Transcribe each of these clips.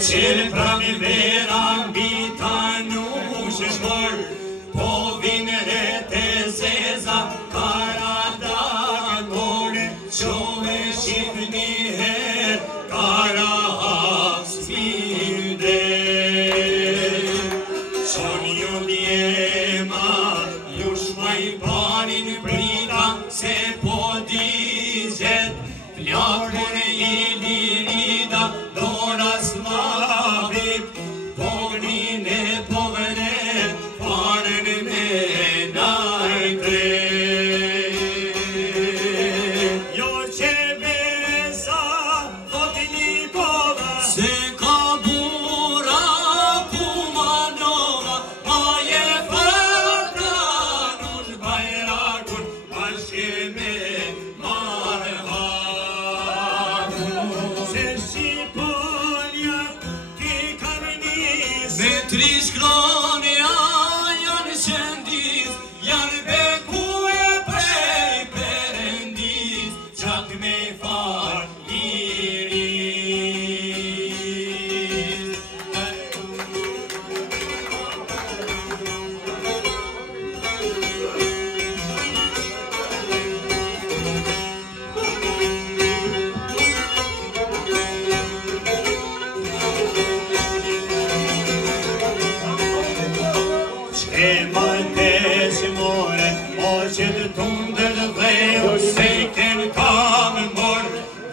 qelë pranë vera mbi ta nuk shmor, po vinë rete zeza karadak more, qove shqip njëher kara sminde. Qon ju djema, ju shmaj panin brita, se po dizet, plakun i lirida, dora slavit, pognin e povene, parën me najtre. Jo që besa, thot Nikola, se ka bura Kumanova, aje fërta nush bajrakun, bashkë me me tri shkronja janë qëndis, janë beku e prej Perëndis, qak me far liris. E maltes more, o që të tundër dheu, se kënë kam mor,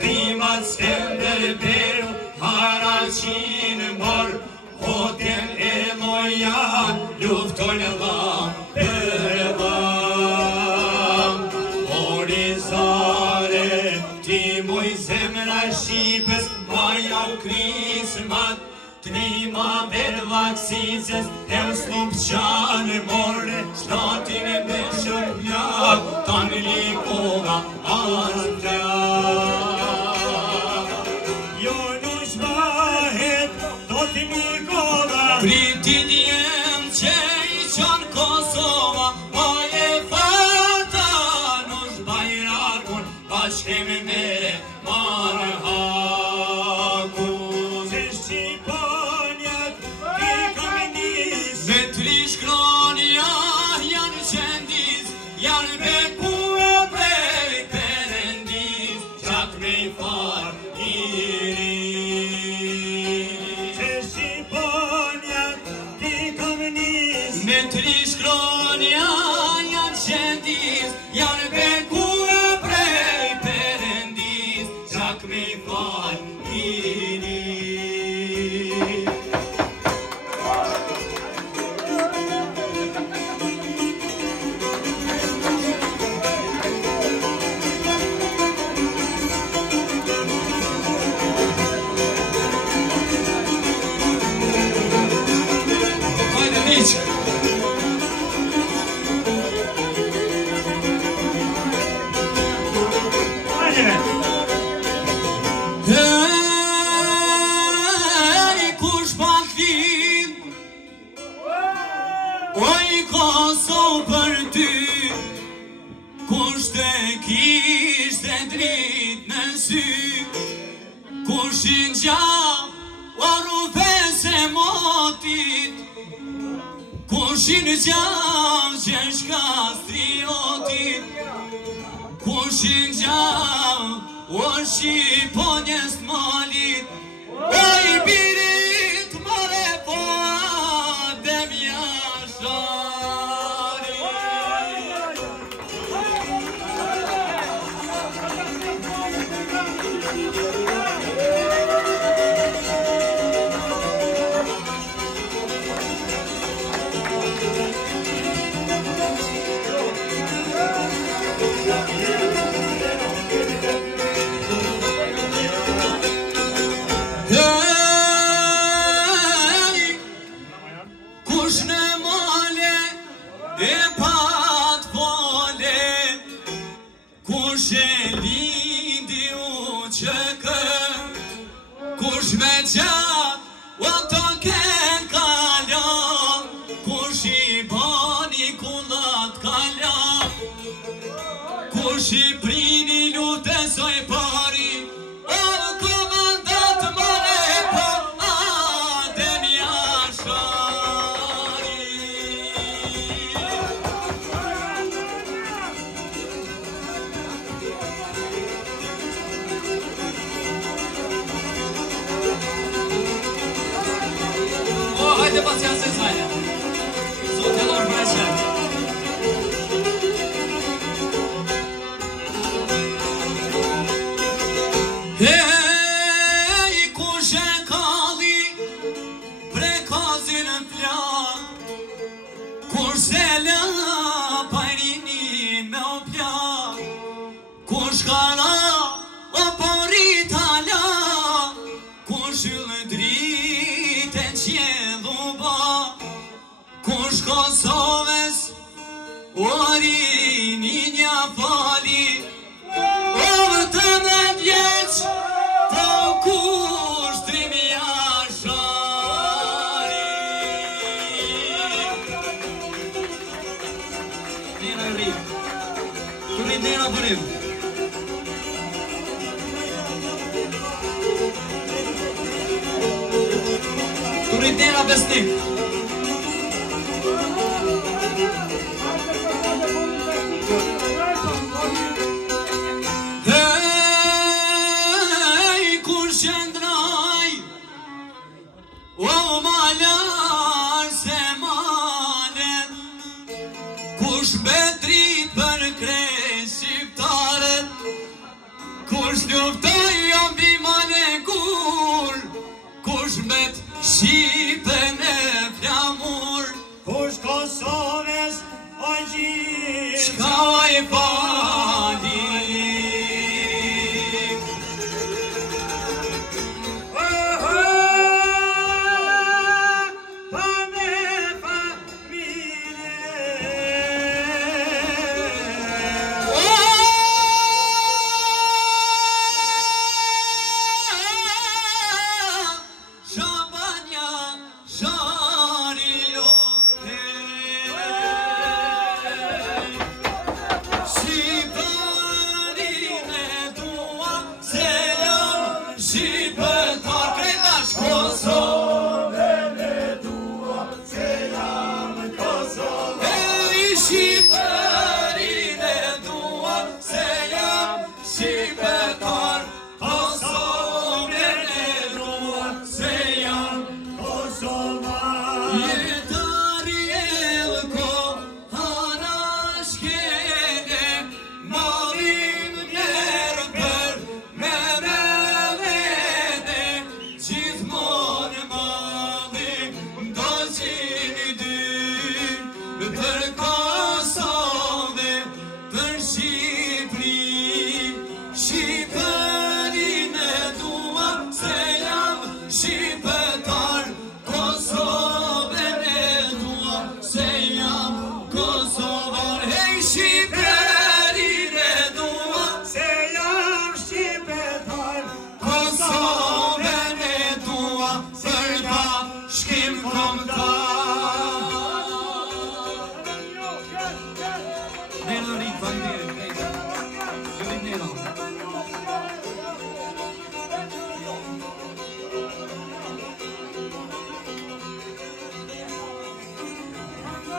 rimat s'këndër beru, haraqin mor, hotel e mojan, lufton dham për dham. Horizare, ti moj zemra Shqipës, maja u krismat, Trima ved vaksizes, e slup qanë more, shtatin e me shumë plak, tanë Likova as plak. Jo nush vahet, do t'i Nikola, pritin jem që i qanë Kosova, a e fata nush bajrakun, bashkem me marha. Janë beku e prej Perëndis, qak me far liris. Që shqiponjat ti kam nis, me tri shkronja janë qëndis, janë beku e prej Perëndis, qak me far liris. Hej, kush paktin, oj Kosovë për ty, kush të kishte drit në sy, kush i ngjall o rrufese motit, kush i ngjall që shka striotit, kush i ngjall o shqiponjes t'malit, oj birit more po adem jashari. Kush në male e pat fole, kush e lindi u që kë, kush me gjat o të ken kalan, kush i bani kullat kalan, kush i prini lutesoj pari, o komandant mare po Kur zela pajrinin me o pja, kur shkala o poritala, kur shyllë dritë e qjedhu ba, kur shkosoves o rinin ja fali, o vëtëm dhe vjeq të kushtrim jashari. Nena rrim, të rrim nena përim. Të rrim nena besnik. O malar se manet, kush betrit për krej shqiptaret, kush luftoj jo mbi mane kur, kush bet Shqipen e flamur, kush Kosovës o gjithë, çka vaj fali.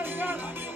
Yeah.